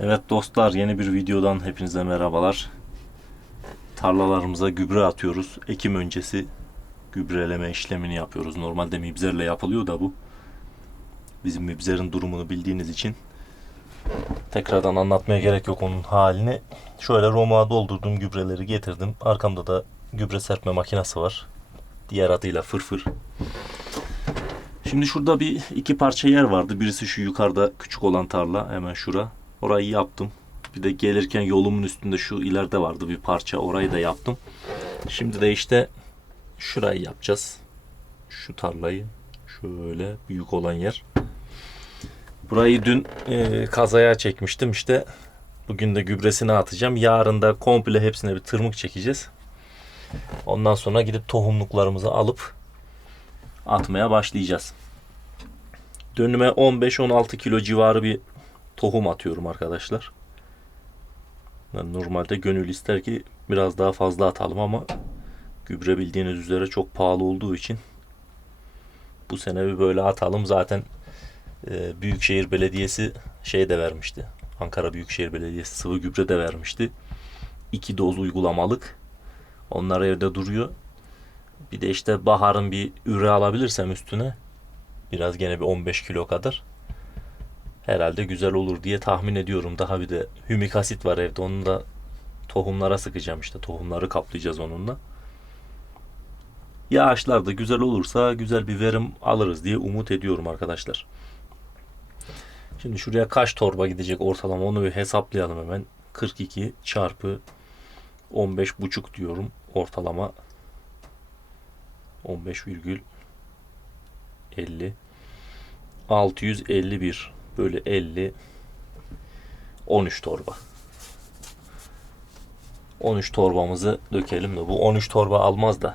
Evet dostlar yeni bir videodan hepinize merhabalar. Tarlalarımıza gübre atıyoruz. Ekim öncesi gübreleme işlemini yapıyoruz. Normalde mibzerle yapılıyor da bu. Bizim mibzerin durumunu bildiğiniz için tekrardan anlatmaya gerek yok onun halini. Şöyle romağa doldurdum gübreleri getirdim. Arkamda da gübre serpme makinesi var. Diğer adıyla fırfır. Şimdi şurada bir iki parça yer vardı. Birisi şu yukarıda küçük olan tarla hemen şura. Orayı yaptım. Bir de gelirken yolumun üstünde şu ileride vardı bir parça. Orayı da yaptım. Şimdi de işte şurayı yapacağız. Şu tarlayı. Şöyle büyük olan yer. Burayı dün e, kazaya çekmiştim işte. Bugün de gübresini atacağım. Yarın da komple hepsine bir tırmık çekeceğiz. Ondan sonra gidip tohumluklarımızı alıp atmaya başlayacağız. Dönüme 15-16 kilo civarı bir tohum atıyorum arkadaşlar. Yani normalde gönül ister ki biraz daha fazla atalım ama gübre bildiğiniz üzere çok pahalı olduğu için bu sene bir böyle atalım. Zaten e, Büyükşehir Belediyesi şey de vermişti. Ankara Büyükşehir Belediyesi sıvı gübre de vermişti. İki doz uygulamalık. Onlar evde duruyor. Bir de işte baharın bir üre alabilirsem üstüne biraz gene bir 15 kilo kadar herhalde güzel olur diye tahmin ediyorum. Daha bir de hümik asit var evde. Onu da tohumlara sıkacağım işte. Tohumları kaplayacağız onunla. Yağışlar da güzel olursa güzel bir verim alırız diye umut ediyorum arkadaşlar. Şimdi şuraya kaç torba gidecek ortalama onu bir hesaplayalım hemen. 42 çarpı 15 buçuk diyorum ortalama 15,50 651 bölü 50 13 torba. 13 torbamızı dökelim de bu 13 torba almaz da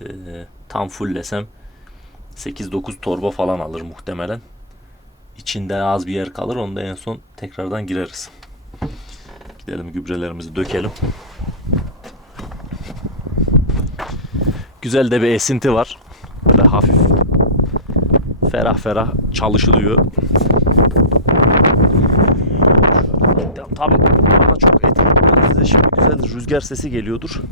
e, tam fulllesem 8-9 torba falan alır muhtemelen. İçinde az bir yer kalır. Onu da en son tekrardan gireriz. Gidelim gübrelerimizi dökelim. Güzel de bir esinti var. Böyle hafif ferah ferah çalışılıyor. Tabii bana çok etkili size şimdi güzel rüzgar sesi geliyordur.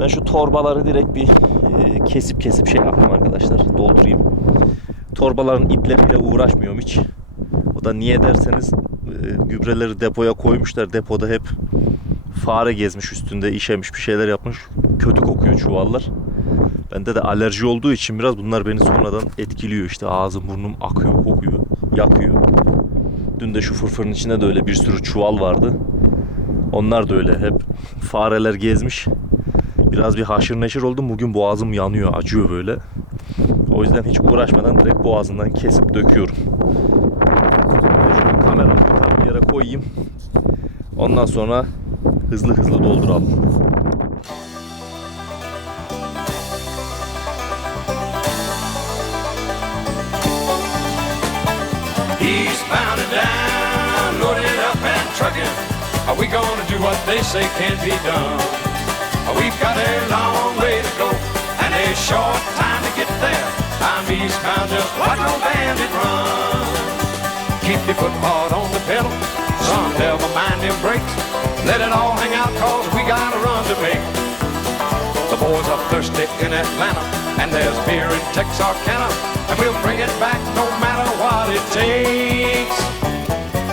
Ben şu torbaları direkt bir e, kesip kesip şey yapayım arkadaşlar. Doldurayım. Torbaların ipleriyle uğraşmıyorum hiç. O da niye derseniz e, gübreleri depoya koymuşlar. Depoda hep fare gezmiş üstünde işemiş bir şeyler yapmış. Kötü kokuyor çuvallar. Bende de alerji olduğu için biraz bunlar beni sonradan etkiliyor. İşte ağzım burnum akıyor, kokuyor, yakıyor. Dün de şu fırfırın içinde de öyle bir sürü çuval vardı. Onlar da öyle hep fareler gezmiş. Biraz bir haşır neşir oldum. Bugün boğazım yanıyor, acıyor böyle. O yüzden hiç uğraşmadan direkt boğazından kesip döküyorum. Şöyle kameramı bir yere koyayım. Ondan sonra hızlı hızlı dolduralım. We gonna do what they say can't be done? We've got a long way to go and a short time to get there. I'm eastbound, just watch no bandit run. Keep your foot hard on the pedal, son, never mind them brakes. Let it all hang out cause we got a run to make. The boys are thirsty in Atlanta, and there's beer in Texarkana, and we'll bring it back no matter what it takes.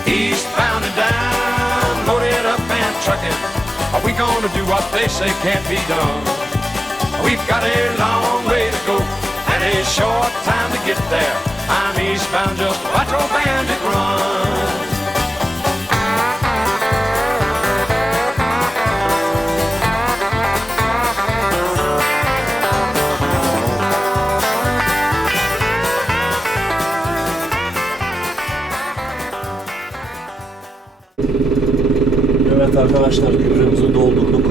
Eastbound and down, loaded up and trucking. Are we gonna do what they say can't be done? We've got a long way to go and a short time to get there. I'm eastbound, just watch old bandit run. Arkadaşlar gübremizi doldurduk.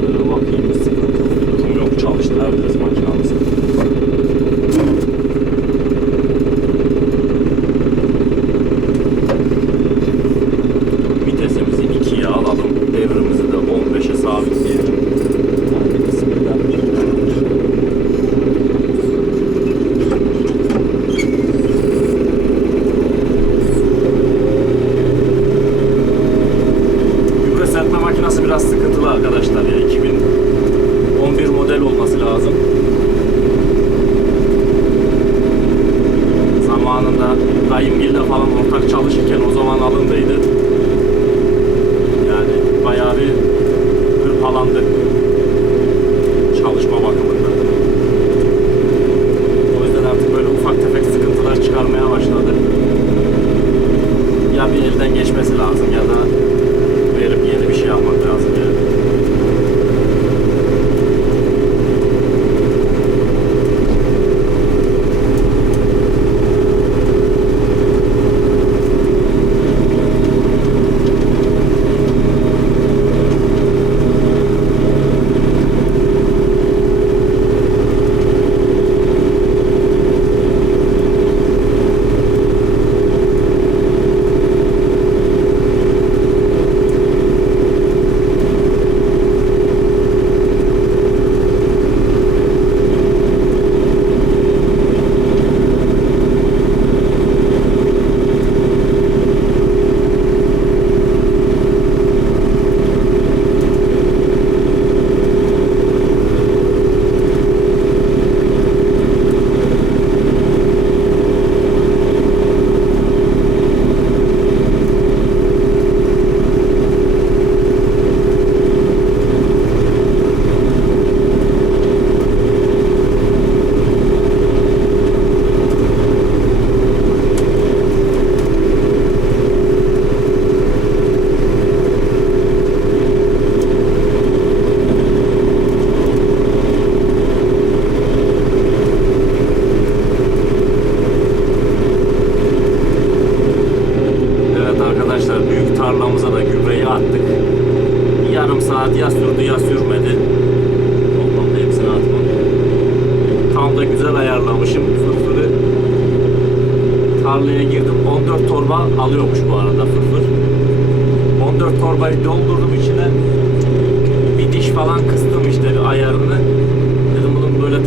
Şöyle bakayım sıkıntı yok. Çalıştırabiliriz makinamızı.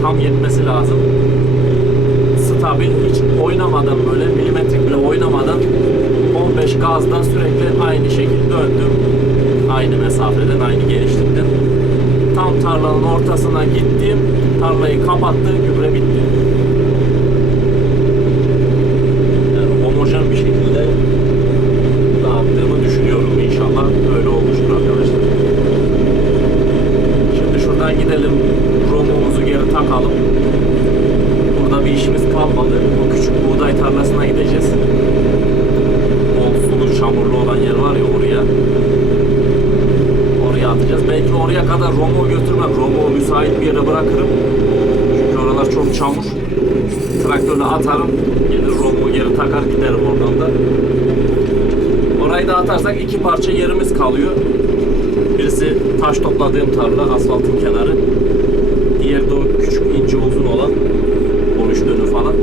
Tam yetmesi lazım stabil hiç oynamadan böyle milimetrik bile oynamadan 15 gazda sürekli aynı şekilde döndüm. Aynı mesafeden, aynı genişlikten. Tam tarlanın ortasına gittim. Tarlayı kapattı, gübre bitti. Yani homojen bir şekilde dağıttığımı düşünüyorum. İnşallah öyle olmuştur arkadaşlar. Şimdi şuradan gidelim. Romomuzu geri takalım. Burada bir işimiz kalmadı. O küçük buğday tarlasına gideceğiz. Bol sulu, çamurlu olan yer var ya oraya. Oraya atacağız. Belki oraya kadar Romo götürmem. Romo müsait bir yere bırakırım. Çok çamur. Traktörle atarım. Gelir Romo geri takar giderim oradan da. Orayı da atarsak iki parça yerimiz kalıyor. Birisi taş topladığım tarla, asfaltın kenarı. Diğeri de o küçük ince uzun olan 13 dönüm falan.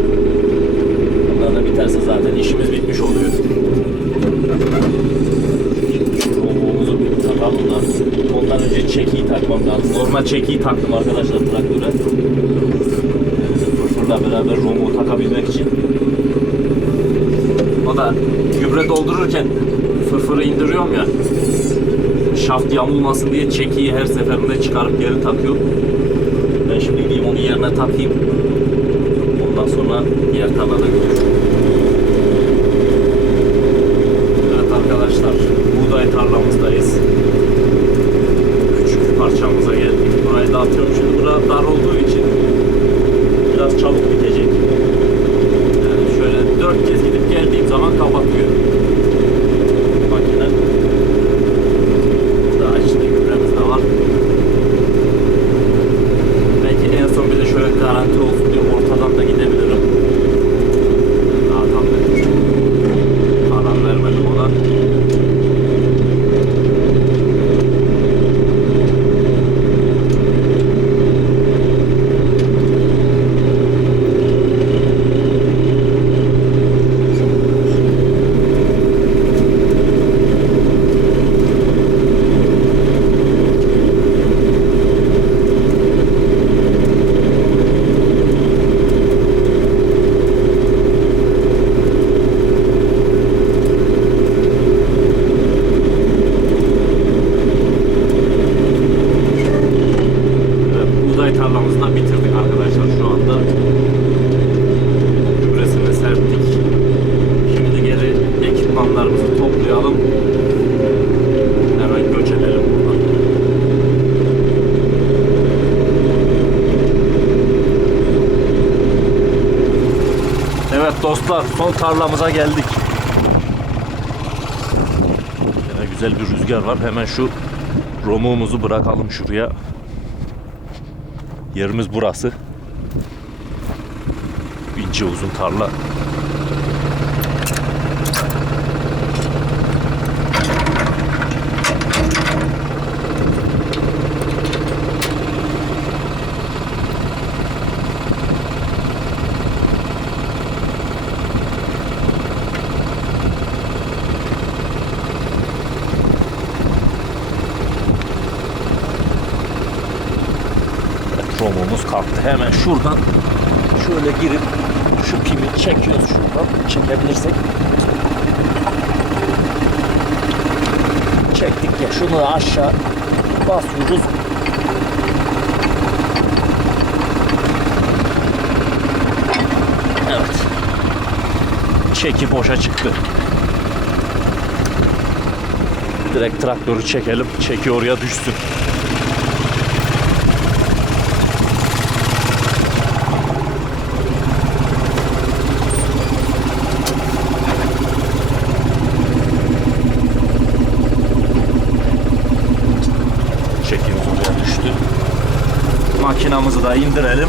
Bunlar da biterse zaten işimiz bitmiş oluyor. Romuğumuzu takalım da ondan önce çekiyi takmam lazım. Normal çekiyi taktım arkadaşlar traktöre. Beraber romuğu takabilmek için. O da gübre doldururken fırfırı indiriyorum ya şaft yamulmasın diye çekiyi her seferinde çıkarıp geri takıyorum. Ben şimdi gideyim onu yerine takayım. Ondan sonra diğer tarlada görüşürüz. Evet arkadaşlar, buğday tarlamızdayız. Küçük parçamıza geldik. Burayı da atıyorum. Şimdi bura dar olduğu için biraz çabuk bitecek. Yani şöyle dört kez gidip geldiğim zaman kapatıyor. Makine. Daha içinde gübremiz de var. Belki en son bir de şöyle garanti olsun diye ortadan da gidebilirim. Daha tam net. Karar vermedim ona. dostlar tarlamıza geldik. Yine güzel bir rüzgar var. Hemen şu romuğumuzu bırakalım şuraya. Yerimiz burası. İnce uzun tarla. Hemen şuradan şöyle girip şu pimi çekiyoruz şuradan. Çekebilirsek. Çektik ya şunu da aşağı basıyoruz. Evet. Çeki boşa çıktı. Direkt traktörü çekelim. Çeki oraya düşsün. Çekimiz oraya düştü. Makinamızı da indirelim.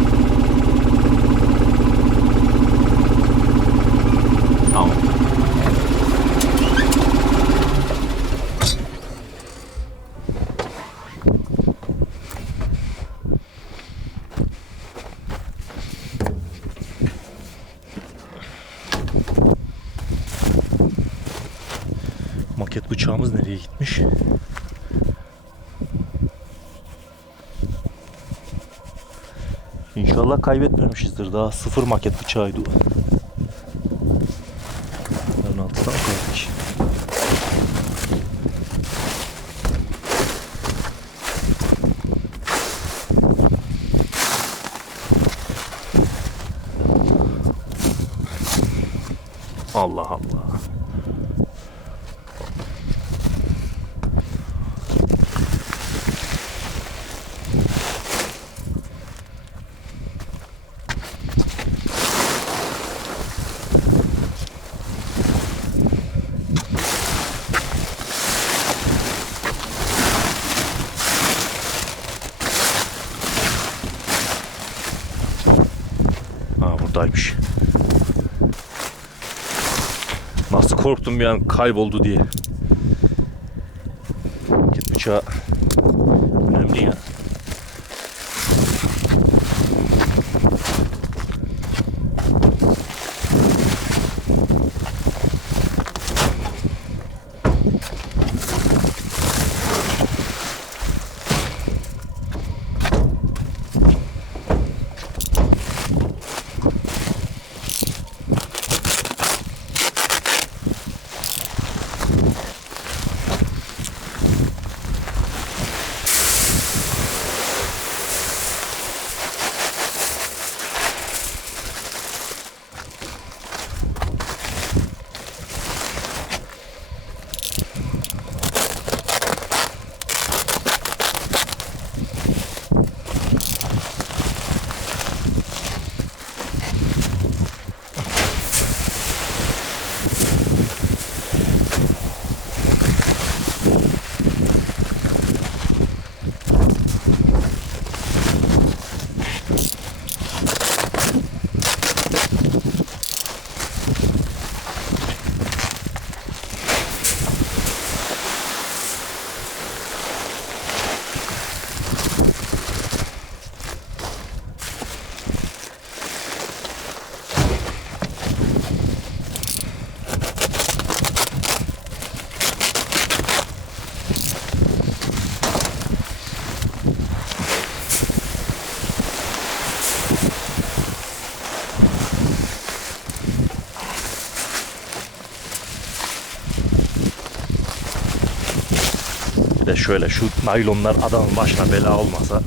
İnşallah kaybetmemişizdir. Daha sıfır maket bıçağıydı o. Ön altından koymuş. Allah Allah. Korktum bir an kayboldu diye. Bıçağı önemli ya. Şöyle şu naylonlar adamın başına bela olmasa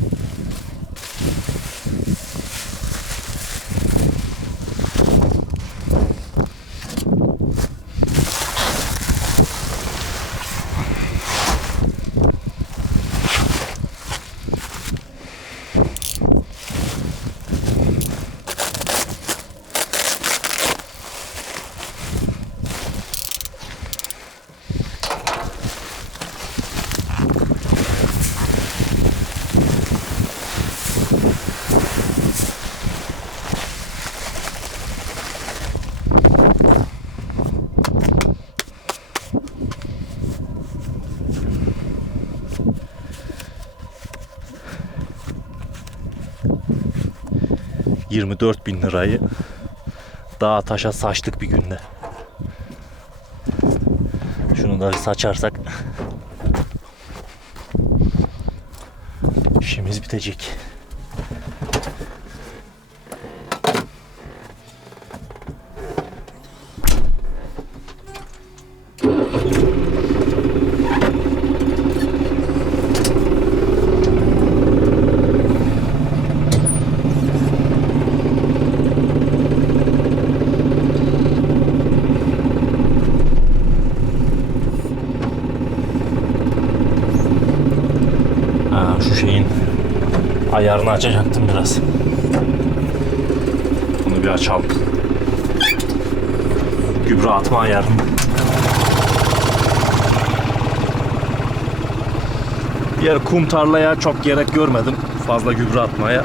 ...24 bin lirayı... ...dağa taşa saçtık bir günde. Şunu da saçarsak... ...işimiz bitecek. Ha, şu şeyin ayarını açacaktım biraz. Bunu bir açalım. Gübre atma ayarı. Diğer kum tarlaya çok gerek görmedim. Fazla gübre atmaya.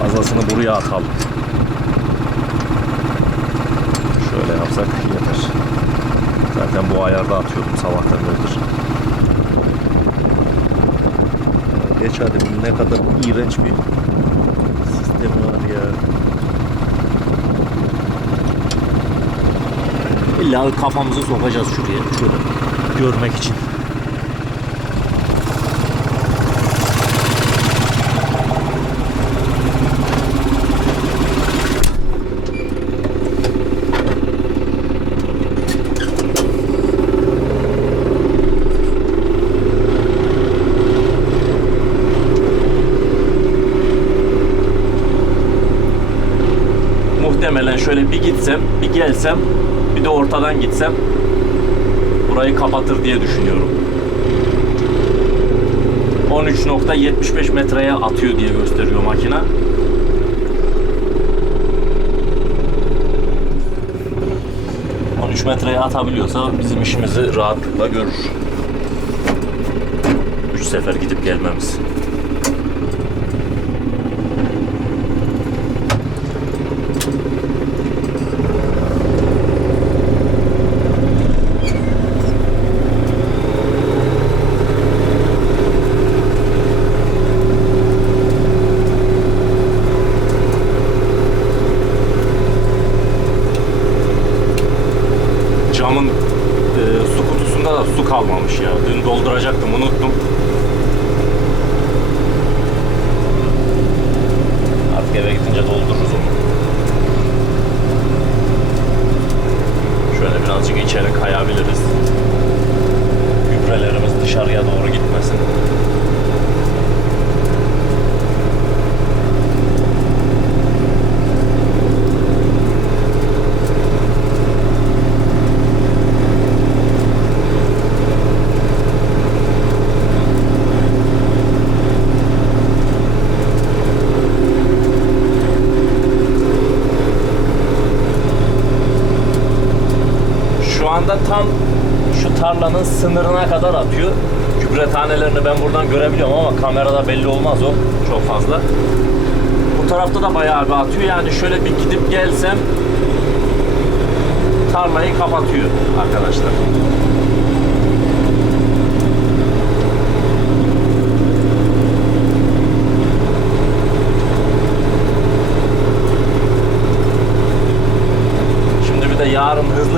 Fazlasını buraya atalım. Şöyle yapsak yeter. Zaten bu ayarda atıyordum sabahtan beridir. Geç hadi bu ne kadar iğrenç bir sistem var ya. İlla kafamızı sokacağız şuraya şöyle görmek için. Muhtemelen şöyle bir gitsem, bir gelsem, bir de ortadan gitsem burayı kapatır diye düşünüyorum. 13.75 metreye atıyor diye gösteriyor makina. ...13 metreye atabiliyorsa bizim işimizi rahatlıkla görür. 3 sefer gidip gelmemiz. Anda tam şu tarlanın sınırına kadar atıyor. Gübre tanelerini ben buradan görebiliyorum ama kamerada belli olmaz o çok fazla. Bu tarafta da bayağı bir atıyor. Yani şöyle bir gidip gelsem tarlayı kapatıyor arkadaşlar.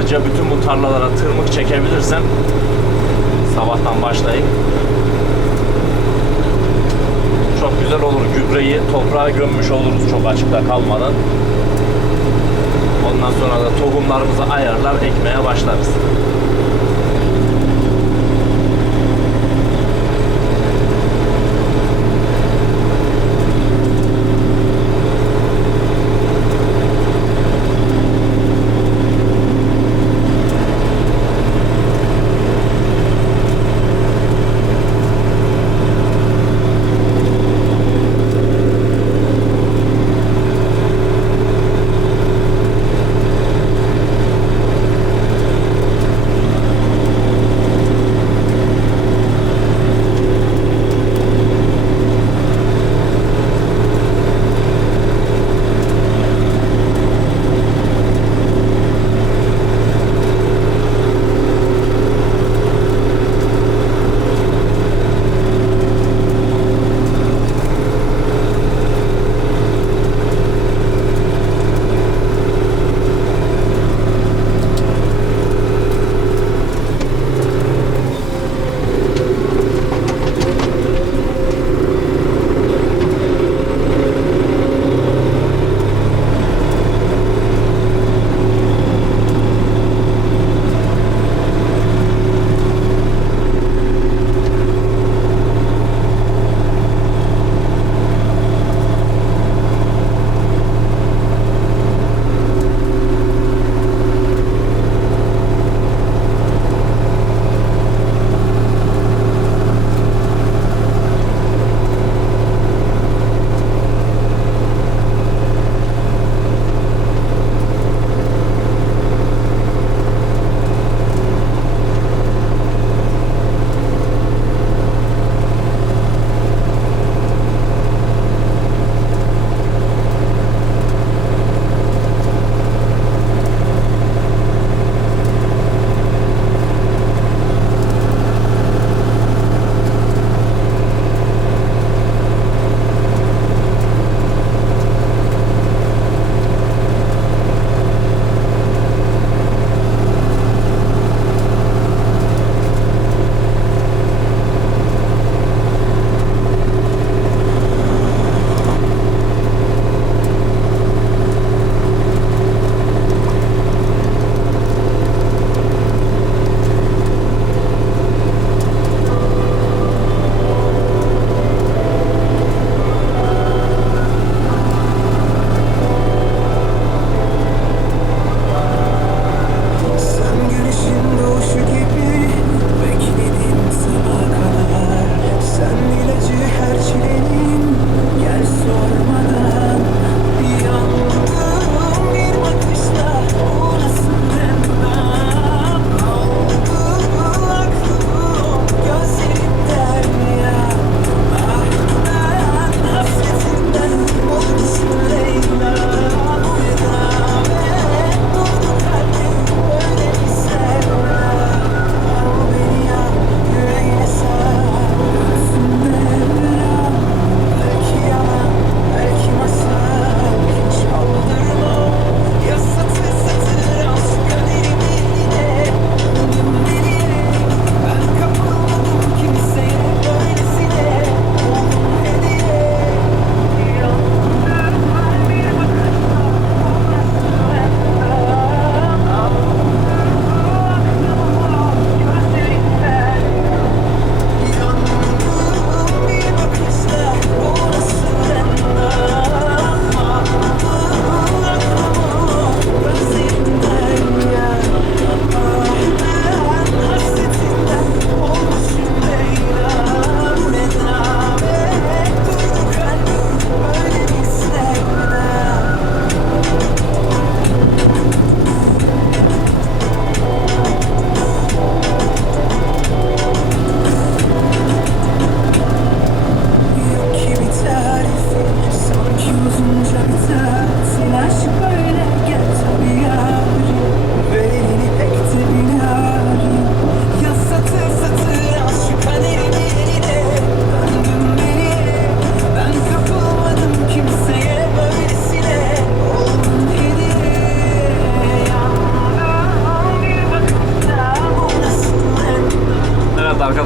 Hızlıca bütün bu tarlalara tırmık çekebilirsem sabahtan başlayıp çok güzel olur. Gübreyi toprağa gömmüş oluruz çok açıkta kalmadan. Ondan sonra da tohumlarımızı ayarlar ekmeye başlarız.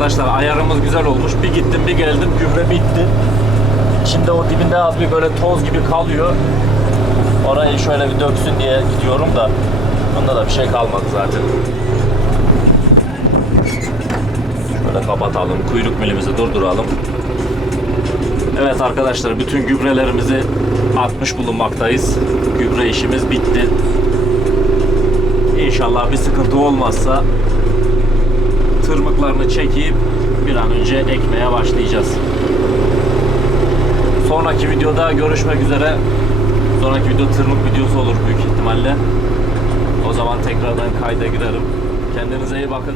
Arkadaşlar ayarımız güzel olmuş. Bir gittim bir geldim gübre bitti. Şimdi o dibinde az bir böyle toz gibi kalıyor. Orayı şöyle bir döksün diye gidiyorum da bunda da bir şey kalmadı zaten. Şöyle kapatalım. Kuyruk milimizi durduralım. Evet arkadaşlar bütün gübrelerimizi atmış bulunmaktayız. Gübre işimiz bitti. İnşallah bir sıkıntı olmazsa tırmıklarını çekip bir an önce ekmeye başlayacağız. Sonraki videoda görüşmek üzere. Sonraki video tırmık videosu olur büyük ihtimalle. O zaman tekrardan kayda girerim. Kendinize iyi bakın.